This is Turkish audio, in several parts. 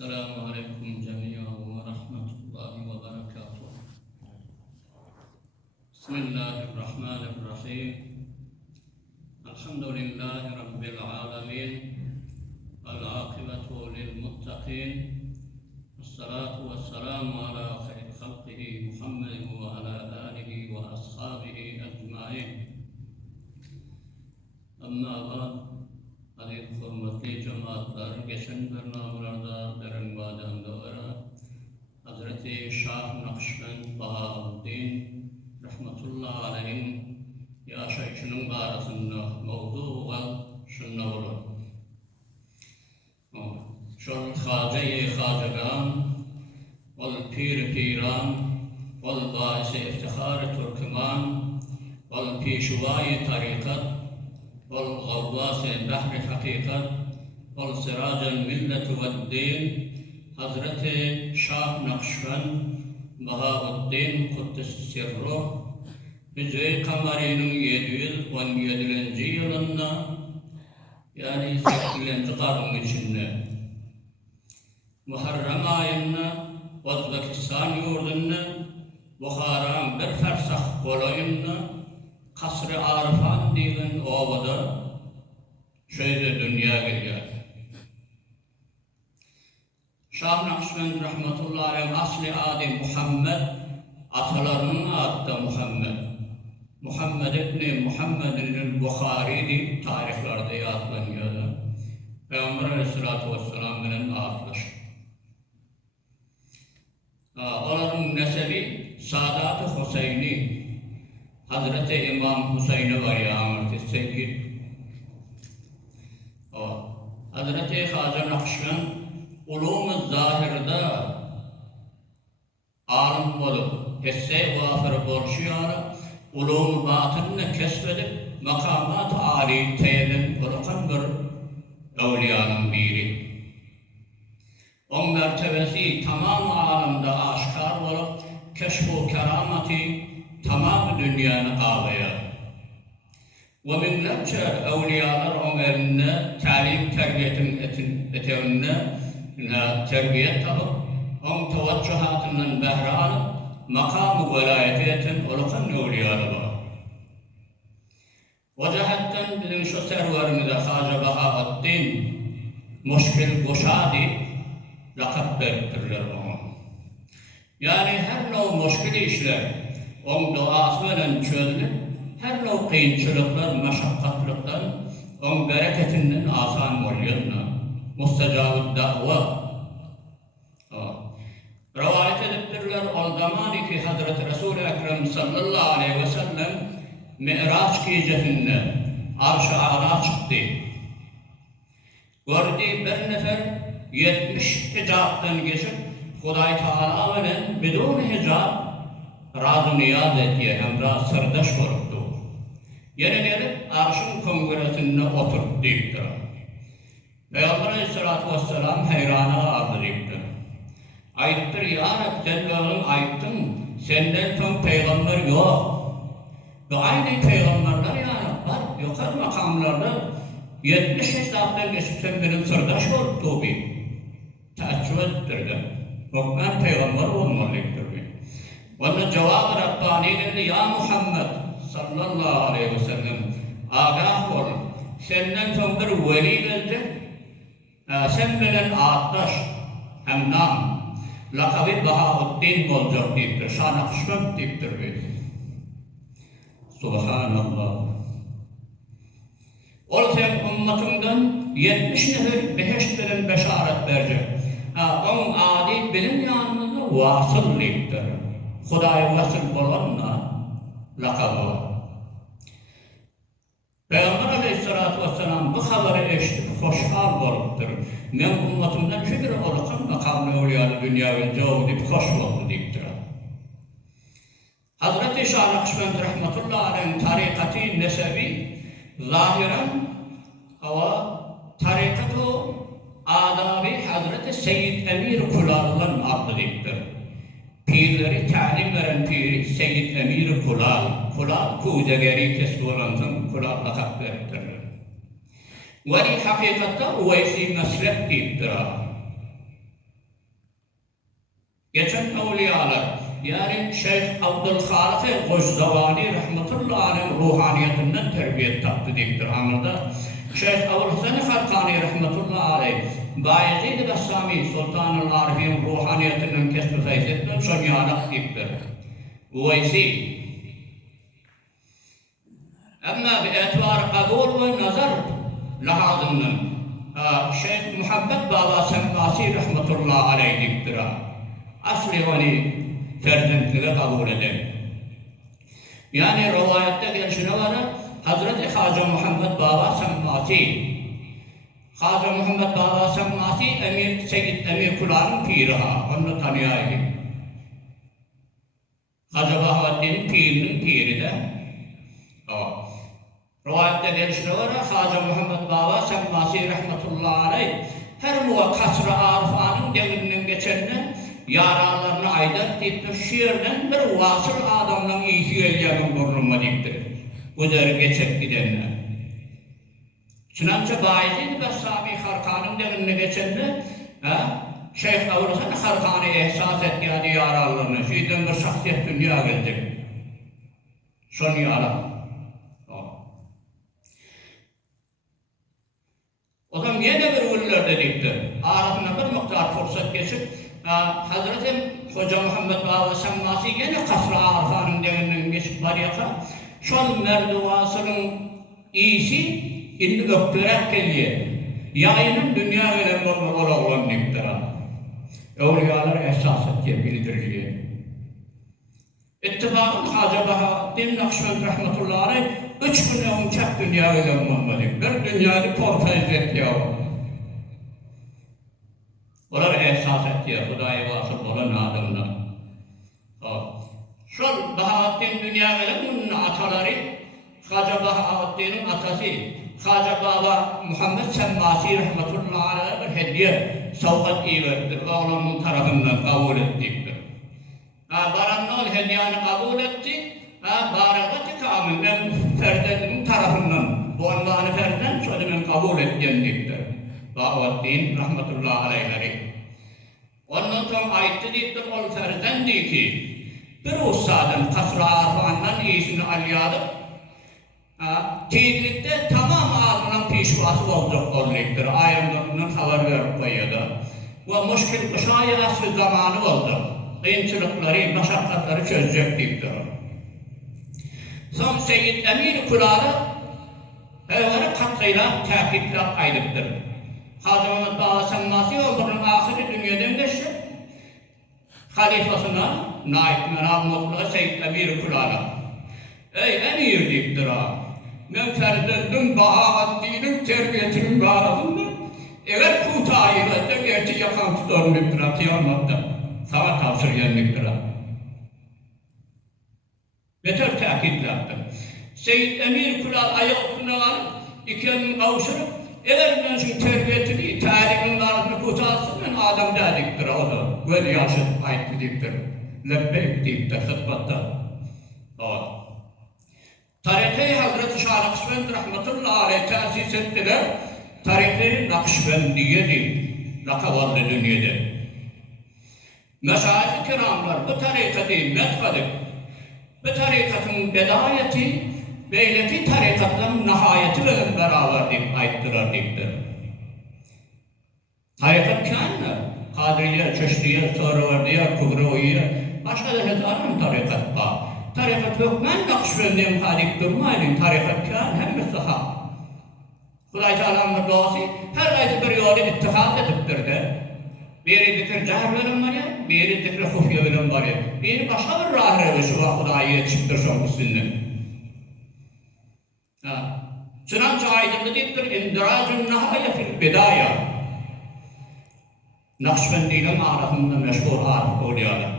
السلام عليكم جميعا ورحمة الله وبركاته. بسم الله الرحمن الرحيم. الحمد لله رب العالمين، والعاقبة للمتقين، والصلاة والسلام على خير خلقه محمد وعلى آله وأصحابه أجمعين. أما بعد، aziz hürmetli cemaatler, geçen bernamalarda derin vademde Hazreti Şah Nakşibend Bahavuddin rahmetullahi aleyhin yaşayışının arasında mevzu ve şunna olur. Şol Hace-i Hacegan, vel Pir-i Piran, vel Baisi İftihar-ı Türkmen, vel Pişuvai Tarikat, والغواص البحر حقيقة والسراج الملة والدين حضرت شاه نقشبند Bahavuddin Kuddis Sirruh Hicri Kamari'nin 717. yılında yani 8. karın içinde Muharrem ayında Özbekistan yurdunda Bukhara'nın bir fersah kolayında Kasr-ı Arifan diyen ovada şöyle dünya geliyor. Şah Nakşibend rahmetullahi aleyh asli adı Muhammed, atalarının adı da Muhammed. Muhammed ibn Muhammed'in Bukhari'di tarihlerde yazılanıyordu. Peygamber aleyhissalatu vesselam'ın ağızlaşı. Onların nesebi Sadat-ı Hüseyni. Hazreti İmam Hüseyin'e var ya Amir-i Seyyid. Hazreti Hace Nakşibend ulûm-ı zahirde alim olup, hisse-i vafır borçuyor, ulûm-ı batınını kesbedip, makamat-ı âli teyelin bırakan bir evliyanın biri. O mertebesi tamam alemde aşkar olup, keşf-u kerameti tamam dünyanın ağabeyler. Ve binlerce evliyalar onun eline talim terbiyetin eteğine terbiyet talıp, onun teveccühatından behre alıp, makam-ı velayetiyetin olukan evliyaları var. O cihetten bizim şu serverimize Hace Bahavuddin Muşkil Kuşadi lakap verdirler ona. Yani her ne muşkil işler onun duasıyla çözülür, her ne kıyınçılıklar, meşakkatlıklar, onun bereketinden asan oluyorlar. Müstecab-ı da'va. Rivayet ediptirler, o zaman ki Hazreti Resul-i Ekrem sallallahu aleyhi ve sellem Mi'raç gecesinde Arş-ı Âlâ çıktı. Gördüğü bir nefer 70 hicabdan geçip Huday Teala ile bidûn hicab razı niyaz ettiği emrah sırdaş oluptu. Yine gelip Arş'ın kongresinde oturup deyiptir. Peygamber aleyhissalatu vesselam heyrana aldı deyiptir. Ayıptır ya Rab, sen oğlum ayıptın, senden son peygamber yok. Ve aynı peygamberler ya Rab var, yukarı makamlarda 70 hesaptan geçip sen benim sırdaş oluptu bir. Teessüf ettirdi. Ben peygamber olmalıyımdır. Onun cevabı Rabbani dedi, ya Muhammed sallallahu aleyhi ve sellem agah ol, senden son bir veli gelecek, sen bilen ağdaş, hem nam, lakabı Bahavuddin olacak deyiptir, Şah Nakşibend deyiptir. Subhanallah. Ol sen ümmetinden 70 nefer beheşt bilen beşaret verecek. Onun adi bilim yanında vasıl deyiptir. Hudaya vasıl olanla lakabı. Peygamber aleyhissalatu vesselam bu haberi eşitip hoşhal oluptur. Men ümmetimden şükür olukan makamlı evliyalı dünyayı cevap edip hoş oldu deyiptir. Hazreti Şah Nakşibend rahmetullahi aleyhin tarikati nesebi zahiren hava tarikatı adabi Hazreti Seyyid Emir Kulal'ın adı deyiptir. Pirleri talim veren piri Seyyid Emir Kulal, Kulal kudegeri kesbi olandan Kulal lakap verirler. Ve hakikatta Uveysi meslek deyiptir. geçen evliyalar, yani Şeyh Abdülhalik Koçdavani rahmetullahi aleyh ruhaniyetinden terbiye taktı diktir amırda. Şeyh Abdülhasan Harkani rahmetullahi aleyh Bayezid Bestami Sultanul Arif'in ruhaniyetinden kesbi feyzetten son yanak diktir. Uveysi. Ama bir etibar kabul ve nazar lahadından Şeyh Muhammed Baba Semmasi rahmetullahi aleyh diktir. Asli hani ferzentliğe kabul eder. Yani rivayette gelişine var, Hazreti Haca Muhammed Baba Semmasi. Haca Muhammed Baba Semmasi Emir Seyyid Emir Kula'nın piri ha, onu tanıyayım. Haca Bahattin'in pirinin piri de. Rivayette gelişine var, Haca Muhammed Baba Semmasi rahmetullahi aleyh her muva Kasr-ı Arifa'nın devrinden geçenine yaralarını aydat deyiptir, şiirden bir vasıl adamdan iyisi gelyemin burnuma deyiptir. Bu deri geçip gidenler. Çınanca Bayezid Bestami Harkan'ın devrini geçenler, Şeyh Avrusan Harkan'ı ehsas ettiği yaralarını, şeyden bir şahsiyet dünya gelecek. Son yara. O zaman yine bir ünlüler dediktir. Arasına bir miktar fırsat geçip, Hazretim Hoca Muhammed Baba Semmasi yine Kasr-ı Arifa'nın devrinden geçip var yaka, şol merduvasının iyisi indi öptürek geliyor. Yayının dünya önemli olan neftere. Evliyalar esas ettiği bildiriliyor. İttifakın Hacı Bahattin Nakşibend rahmetullahi aleyh 3 gün evimçak dünya önemli olmalı. Bir dünyayı portföy ettiği Olar esas ettiği Hudaya vasıl olan adamlar. Şol Bahattin dünya önemli ataları Haca Bahattin'in atası Haca Baba Muhammed Semmasi rahmetullahi aleyh bir hediye savgat iyi verdi. Oğlumun tarafından kabul ettiktir. Baranol hediyanı kabul etti. Baragat-ı Kamil'den Ferden'in tarafından bu anvanı Ferden sözünün kabul ettiğindir. Bahattin rahmetullahi aleyhleri. Ondan sonra ayette deyiptir, ol Ferden diyor ki bir ustadın Kasr-ı Arifa'ndan iyisini alyadık. Teyitlikte tamam ağzından pişvası olacak olacakdır. Ayımlarından haber verip koyuyordu. Ve müşkil kuşayı asrı zamanı oldu. Kıyınçılıkları, meşakkatları çözecek deyiptir. Son Seyyid Emir Kula'da evveli katlıyla tehkitle kaydıptır. Hacı Muhammed Baba Semmasi ömrünün ahiri dünyadan geçti. Halifasına naib menab mutlu Seyyid Emir Kula'da. Ey en iyi deyiptir ha. Men Ferden'in Bahattin'in terbiyetinin bağladığında eğer kutayirette gerçi yakan tutarım deyiptir ha kıyamatta. Sana tavsiyen deyiptir ha. Beter tehkitle yaptır. Seyyid Emir Kulal ayaklarına alıp ikinin kavuşurup eğer ben şu terbiyetini, tarihin arasını kutarsın ben adam dediktir o da. Böyle yaşadık ayet deyiptir. Lebbeyk deyiptir hıtbatta. Tarike-i Hazreti Şah Nakşibend rahmetullahi aleyh tesis ettiler. Tarike-i Nakşibendiye deyip lakavallı dünyada. Meşayih-i kiramlar bu tarikatı metfedip bu tarikatın bedayeti beyleki tarikatların nihayeti ile beraber deyip ayettiler deyiptir. Tarikat kânne, Kadriye, Çeşdiye, Sarıverdiye, Kubroviye, başka da hezaran tarikat var. Tarikat yok, ben Nakşibendiyim kadik durmayın, tarikat kân hem müstahak. Huday Teala'nın duası her gayet bir yolu ittifak ediptir de. Biri zikir cahil bilen var ya, biri zikir hufya bilen var ya, biri başka bir rah revisi var Huday'a yetişiptir son kısmını. Çınanca aydınlı deyiptir, indiracun nahaya fil bidaya. Nakşibendi'nin arasında meşhur arif evliyalar.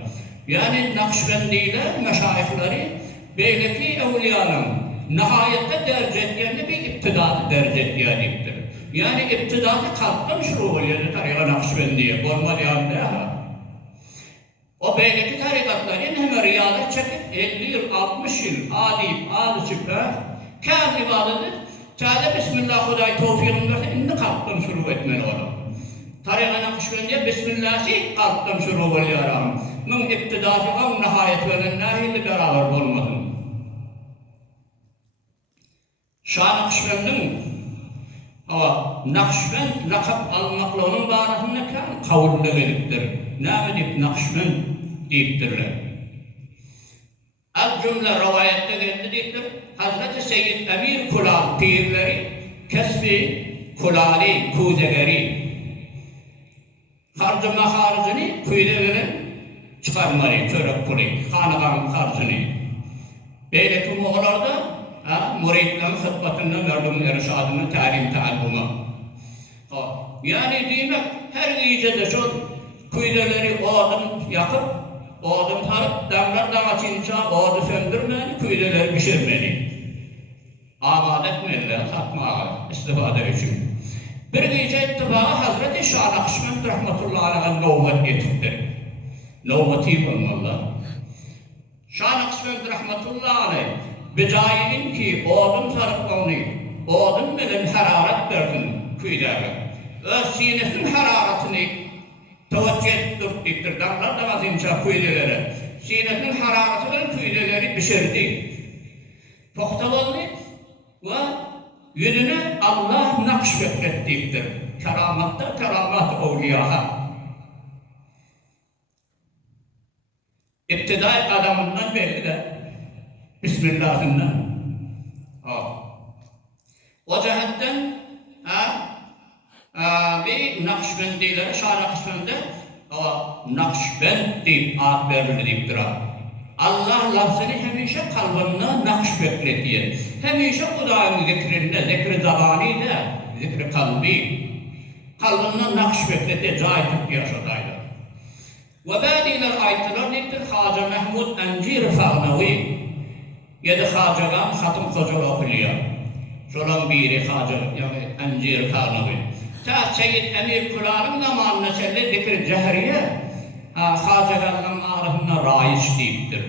Yani Nakşibendi'yle meşayihleri beyleki evliyanın nihayette derece ettiğini bir iptidatı derece ettiğindir. Yani iptidatı kalpten şuru oluyor tarikat Nakşibendi'ye, korma diyandı ya. O beyleki tarikatların hem riyadet çekip 50 yıl, 60 yıl adi çıkar, kâr ibadedir. Çağda Bismillah Huday tevfiğini verse indi kalpten şuru etmeli olur. Tarikat Nakşibendi'ye Bismillah'ı kalpten şuru oluyor. Min iptidati an nihayet ve nahiyli beraber olmadın. Şah Nakşibend'in Nakşibend lakap almaklığının barasında kan kavullu geliptir. Ne deyip Nakşibend deyiptirler. Az cümle rivayette geldi deyiptir. Hazreti Seyyid Emir Kulal pirleri kesbi kulali kuzegeri harcı maharcını kuyudeverin çıkarmayı çörek kuli hanıgan harcını beyleki muğlarda muridlerin hıtbatından yardım erşadının talim taalluma yani demek her gecede şu kuyudeleri o adım yakıp o adım tarıp damlar açınca o adı söndürmeli kuyudeleri pişirmeli amad etmeliler satmaya istifade için. Bir gece ittibağa Hazreti Şah Nakşibend rahmetullahi aleyhi nöbet getirdi. Nöbeti bulmalılar. Şah Nakşibend rahmetullahi aleyhi bicayin ki o adım sarıklarını, o adım bilen hararet versin kuyudağı. Öz sinesinin hararetini teveccüh ettirdi. Damlar damazınca kuyudaları. Sinesinin hararetini kuyudaları pişirdi. Toktavallı ve yüzüne Allah nakşbettirdir. Keramatta keramat evliyaha. İptidai adamından belli de Bismillah'ından. O cihetten bir Nakşibendilere, Şah Nakşibend'e Nakşibend deyip ad verilir deyiptir. Allah lafzını hemişe kalbinde nakşbekletiyor. Hemişe Kuday'ın zikrinde, zikri zabanıyla, zikri kalbi. Kalbinde nakşbekletiyor, cahitlik yaşadaydı. Ve badiler ayetler nedir? Hacı Mehmud Encir Fağnavi. Yedi Hacı'dan Hatım Kocalı okuyor. Şolan biri Hacı, yani Encir Fağnavi. Ta Seyyid Emir Kulal'ın zamanına çelli zikri cehriye, Hacı'nın arasında raiş deyiptir.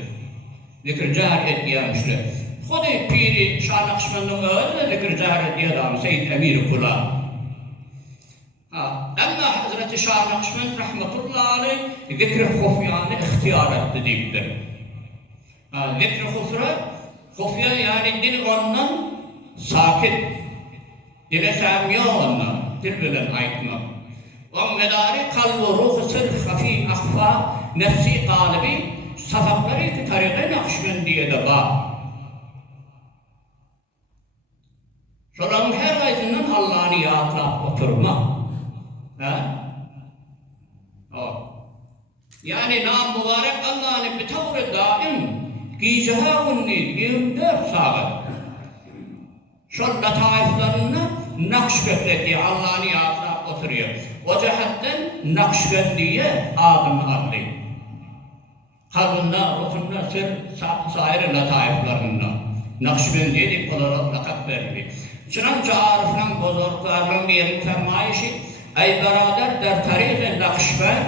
Zikr cahir etkiyemişler. Xudu piri Şah Nakşibend'in öyle zikr cahir etkiye adamı Seyyid Emir Kulal. Ama Hazreti Şah Nakşibend rahmetullahi aleyh zikr-i hufyanı ihtiyar etti deyiptir. Zikr-i hufya yani dil ondan sakit. Dile sevmiyor ondan. Dil bilen aytmak. O medari kalbu ruhu sırf hafi ahfa nefsi galibi safakları ki tarihe Nakşibendiye de var. Şuranın her ayetinden Allah'ını yadlayıp oturma. Yani nam mübarek Allah'ın bir tavrı daim gicaha unni 24 saat. Şu lataiflarını Nakşibend'e Allah'ını yadlayıp oturuyor. O cihetten Nakşibendiye adını adlıyor. Kalbında, ruhunda, sair lataiflarında Nakşibendiye deyip olarak lakap veriliyor. Çınanca ariflen bozortlarının yerin fermayişi ey beraber der tarihi Nakşibend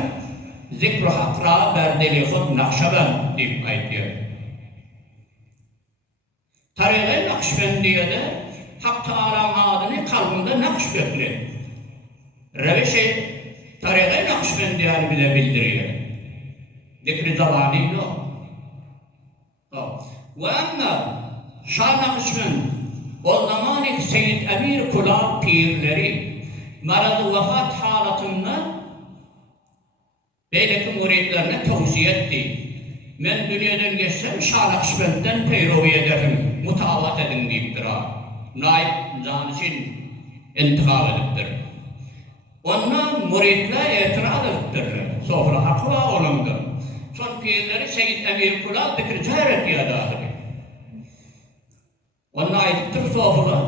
zikr-i hakra berdeli khud Nakşibend deyip ayetiyor. Tarihi Nakşibendiye'de Hak Teala'nın adını kalbinde Nakşibend'li. Revişi tarihi Nakşibendiye'ni bile bildiriyor. Zikri zamanı yok. Ve ama Şah Nakşibend o zamanki Seyyid Emir Kulal pirleri maradı vefat halatında beyleki muridlerine tavsiye etti. Ben dünyadan geçsem Şah Nakşibend'den peyrovi ederim, mutavat edin deyiptir. Naib can için intikab ediptir. Ondan muridler itiraz ettirler. Sofra hakkı var olandır. Son pirleri Seyyid Emir Kulal zikri cahir ettiği adadır. Onun aittir sofra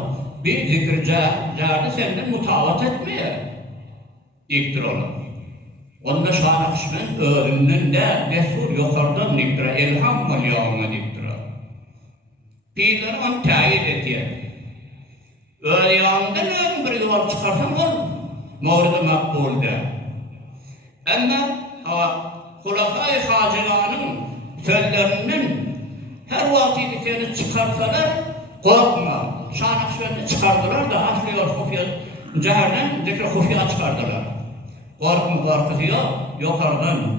bir zikri cahirde senden mutavat etmeye deyiptir ona. Onda Şah Nakşibend öğrümden de destur yukarıdan deyiptir. İlham ve yağma deyiptir. Pirleri onu tayit ettiği. Öyle yağından öğrüm bir yol çıkarsam olur. Mevrid-i makbulda. Ama Hulafai Hacılarının sözlerinden her vakitliklerini çıkarsalar korkma. Şah Nakşibend'i çıkardılar da asli yol hufya cehirden zikr-i hufya çıkardılar. Korkma korkusu yok, yukarıdan.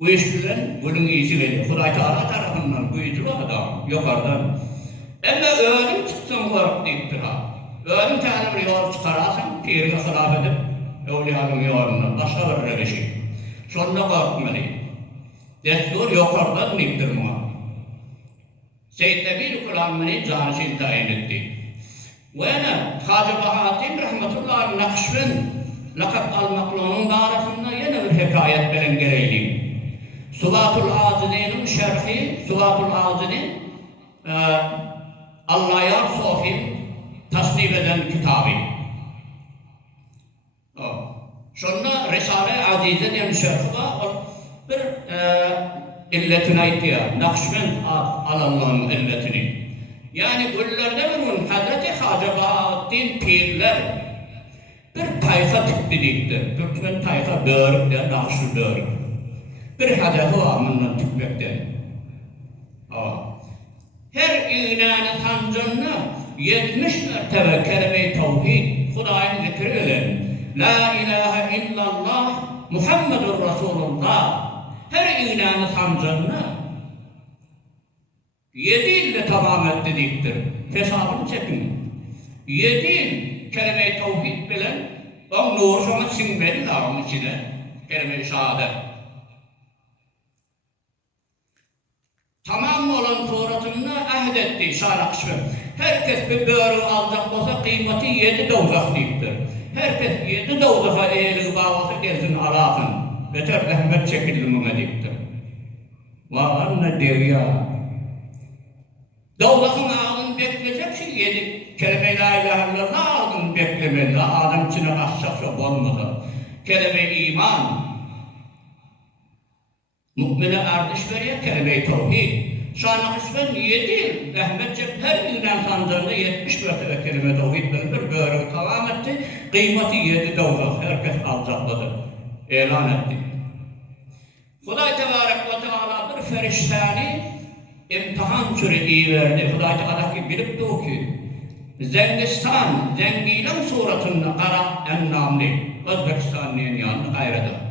Bu iş bilen bunun iyisi geliyor. Huday Teala tarafından buyurdu adam yukarıdan. Ama öğrenim çıksın kork deyiptir ha. Öğrenim tane bir yol çıkarasın, pirine hılaf edip, evliyanın yolundan başka bir şey. Sonuna korkmalıyım. Destur yukarıdan deyiptir buna. Seyyid Nebi Kullanmani canısını tayin etti. Ve ana Hacı Bahattin rahmetullahi Nakşibend lakap almaklığının arasında yine bir hikayet bilen gereğliyim. Suvatul Azine'nin şerhi, Suvatul Azine Allahyar Sofi tasnif eden kitabı. Sonra Risale-i Azize diyen şerhi var. Bir illetine aytiyor. Nakşibend alanların illetini. Yani güllerde bunun Hazreti Hacı Bahattin pirler bir tayfa tıklıdıktır. Türkmen tayfa börük de nakşı börük. Bir hedefi var bundan tükmekten. Her iğnani sancınına 70 mertebe kelime-i tevhid, Hudayın zikriyle La ilahe illallah Muhammedur Resulullah. Her iğnani sancınına 7 ile tamam etti deyiptir. Hesabını çekin. 7 yıl kelime-i tevhid bilen o nur sana sinmeli onun içine. Kelime-i şehadet. Tamam olan suratını ahdetti Şah-ı herkes bir böğrü alacak olsa kıymeti 7 dovzak deyiptir. Herkes 7 dovzaka eğilik bağlasa gelsin alasın. Beter rahmet çekildi buna deyiptir. Vâhânne devya. Dovzakın ağını bekleyecek şey 7 kelime-i la ilahe illallah ağını beklemeli. Adam içine aşacaksa olmadı. Kelime-i iman. Mu'mine erdiş veriyor kelime-i tevhid. Şah-ı Nakşibend 7 yıl rahmet çekti. Her günden sancağında 70 mertebe kelime-i tevhid bir böğrü tamam etti. Kıymeti 7 dovzak. Herkes alacakladı. Elan etti. Huday Tebarek ve Teala bir feriştani imtihan türü iyi verdi. Huday Teala ki bilip de ki Zengistan, Zengilan suratında Kara Ennamli Özbekistan'ın yanına gayrıda.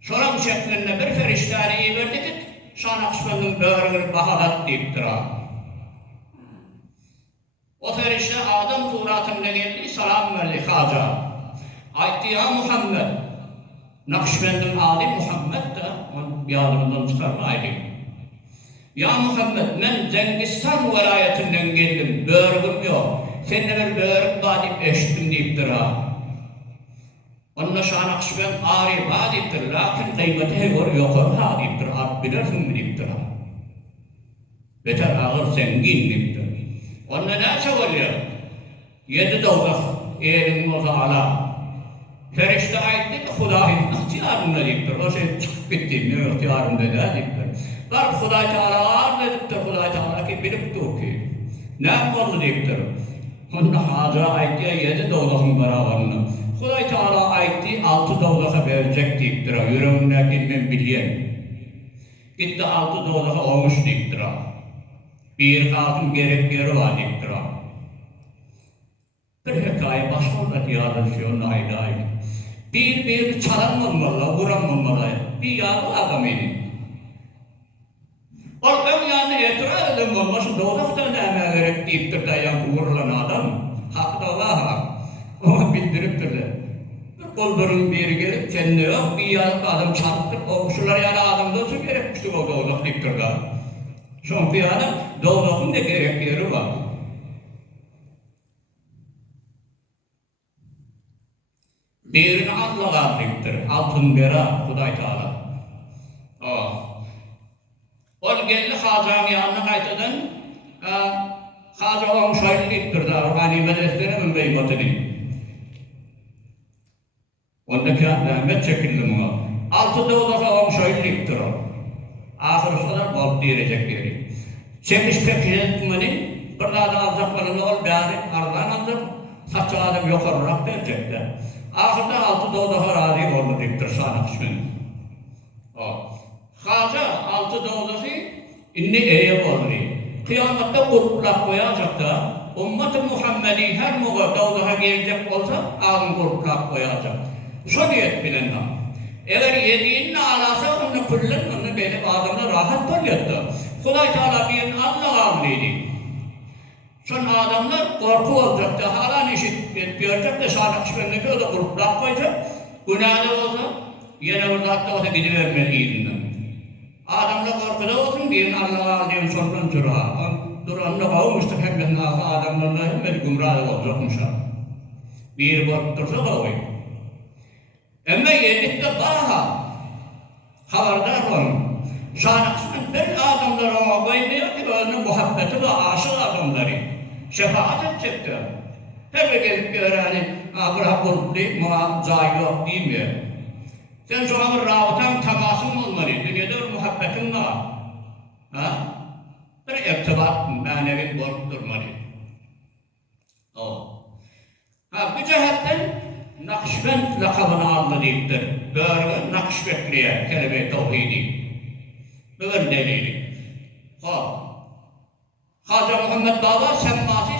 Şoran şeklinde bir feriştani iyi verdi ki Şah-ı Nakşibend'in böğrünü bahadat deyiptir ha. O ferişte Adam suratında geldi, salam verdi Haca. Aytti ya Muhammed. Nakşibend'in adı Muhammed de, onun yadımından çıkarmaydı. Ya Muhammed, ben Zengistan velayetinden geldim, böğrüm yok. Seninle bir böğrüm badip eşittim deyiptir ha. Onunla Şah-ı Nakşibend arif ha deyiptir, lakin kıymeti hevor yokor ha deyiptir, bilirsin mi deyiptir ha. Beter ağır zengin deyiptir. Onunla ne çavalıyor? 7 dovzak, eğelim o ala. Ferişte ayette ki Huday'ın ihtiyarında deyiptir, o şey çıkıp bitti, ne ihtiyarında da deyiptir. Var Huday Teala ağır dediktir, Huday Teala ki bilip dur ki. Ne yapmalı deyiptir. Onunla Hacı'ya ayettiğe 7 dovzakın beraberinde. Huday Teala ayettiği 6 dovzaka verecek deyiptir. Yüreğindekinden bilyen. Gitti 6 dovzaka olmuş deyiptir. Bir kalkın gerekleri var deyiptir. Bir hikaye başka diyarlaşıyor onunla ayrı ayrı. Bir çalanmamalı, vuranmamalı. Bir yağlı adamıydı. Oradan yani etiraz edin olması doğrultuda da emeğe gerek deyiptir de yankı vurulan adam. Hakkı da Allah'a. Ama bildiriptir de. Bir koldurun biri gelip kendi yok, bir yağlı adam çarptır. O kuşular yani adamda olsa gerekmiştir o doğrultu deyiptir de. Çünkü bir adam doğrultun da gerekleri var. Birini Allah'a deyiptir. Altın bera Huday Teala. Ol geldi Hacı'nın yanına kaytadan Hacı onun şahitliktir da Ruhani medreslerinin beybatını. Ondaki rahmet çekildi buna. Altıda o da onun şahitliktir o. Ahırısı da bol diyecek yeri. Çekiş pek yetmeni, bir daha da alacaklarını ol bari aradan alacak. Saçı adam yok olarak verecekler. Ahırda altıda o da razı oldu deyiptir Şah-ı Nakşibend. Hacı altıda o da inni eyep oldu. Kıyamette gruplar koyacak da Ümmet-i Muhammedi her muğa davdaha gelecek olsa ağın gruplar koyacak. Şu niyet bilenler. Eğer yediğinin alasa onu kullan, onu böyle adamla rahat kalıyordu. Huday Teala bir Allah avlıydı. Sonra adamlar korku olacaktı, hala işit etmeyecek de Nakşibendi'ndeki o da gruplar koyacak. Günahda olsa, yine orada hatta olsa gidivermeliydin. Adamla korkuda olsun diyen Allah'a aldığın sonunun durağı. Duranlı kavmuştuk hem de adamlarla hem de gümrah olacakmışlar. Bir korkutursa koy. Ama yedikte daha haberdar olun. Şanakçının bir adamları ona koymuyor ki onun muhabbeti ve aşık adamları. Şefaat edecektir. Tabi gelip bir hani bırak bulutlu zayi yok değil mi? Sen şu an rabıtan temasın olmalı. Dünyada bir muhabbetin var. Ha? Bir irtibat manevi bulup durmalı. O. Ha, bu cihetten Nakşibend lakabını aldı deyiptir. Böyle Nakşibendliye kelime-i tevhidi. Böyle delili. Ha. Hacı Muhammed Baba semmasi